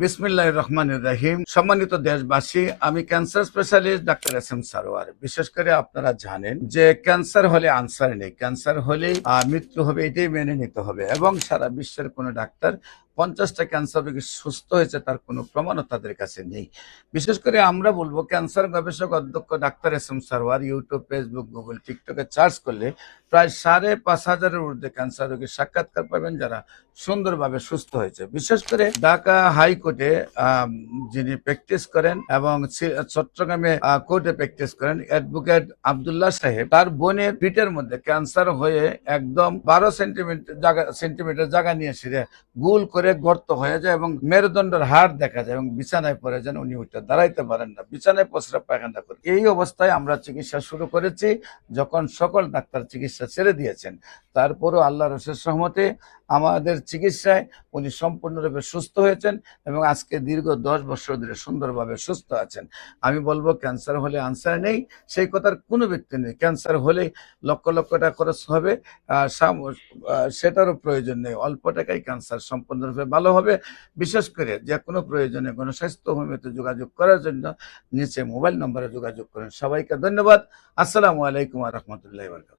বিসমিল্লাহির রহমানির রহিম। সম্মানিত দেশবাসী, আমি cancer specialist doctor S M Sarwar. বিশেষ করে আপনারা জানেন যে ক্যান্সার হলে আনসার নেই, ক্যান্সার হলেই মৃত্যু হবে, এটাই মেনে নিতে হবে। এবং সারা বিশ্বের কোনো ডাক্তার 50টা ক্যান্সার রোগী সুস্থ হয়েছে তার কোনো প্রমাণও তাদের কাছে নেই। বিশেষ করে আমরা বলবো, ক্যান্সার গবেষক অধ্যক্ষ doctor S M Sarwar YouTube, Facebook, Google, টিকটকে সার্চ করলে প্রায় 5,500-এর ঊর্ধ্বে ক্যান্সার রোগীর সাক্ষাৎকার পাবেন যারা সুন্দরভাবে সুস্থ হয়েছে। বিশেষ করে ঢাকা হাইকোর্টে যিনি প্র্যাকটিস করেন এবং চট্টগ্রামে কোর্টে প্র্যাকটিস করেন অ্যাডভোকেট আব্দুল্লাহ সাহেব, তার বোনের পিঠের মধ্যে ক্যান্সার হয়ে একদম 12 সেন্টিমিটার জায়গা নিয়ে এসে গোল করে গর্ত হয়ে যায় এবং মেরুদণ্ডের হাড় দেখা যায় এবং বিছানায় পড়ে যান। উনি উঠে দাঁড়াইতে পারেন না, বিছানায় প্রস্রাব পায়খানা করে। এই অবস্থায় আমরা চিকিৎসা শুরু করেছি, যখন সকল ডাক্তার চিকিৎসা ছেড়ে দিয়েছেন। তারপরও আল্লাহর অশেষ রহমতে আমাদের চিকিৎসায় উনি সম্পূর্ণরূপে সুস্থ হয়েছেন এবং আজকে দীর্ঘ 10 বছর ধরে সুন্দরভাবে সুস্থ আছেন। আমি বলবো, ক্যান্সার হলে আনসার নেই সেই কথার কোনো ব্যক্তি নেই। ক্যান্সার হলে লক্ষ লক্ষ টাকা খরচ হবে, সেটারও প্রয়োজন নেই। অল্প টাকায় ক্যান্সার সম্পূর্ণরূপে ভালো হবে। বিশেষ করে যে কোনো প্রয়োজনে গণস্বাস্থ্য হোমিওতে যোগাযোগ করার জন্য নিচে মোবাইল নম্বরে যোগাযোগ করেন। সবাইকে ধন্যবাদ। আসসালামু আলাইকুম ওয়া রাহমাতুল্লাহি ওয়া বারাকাতুহু।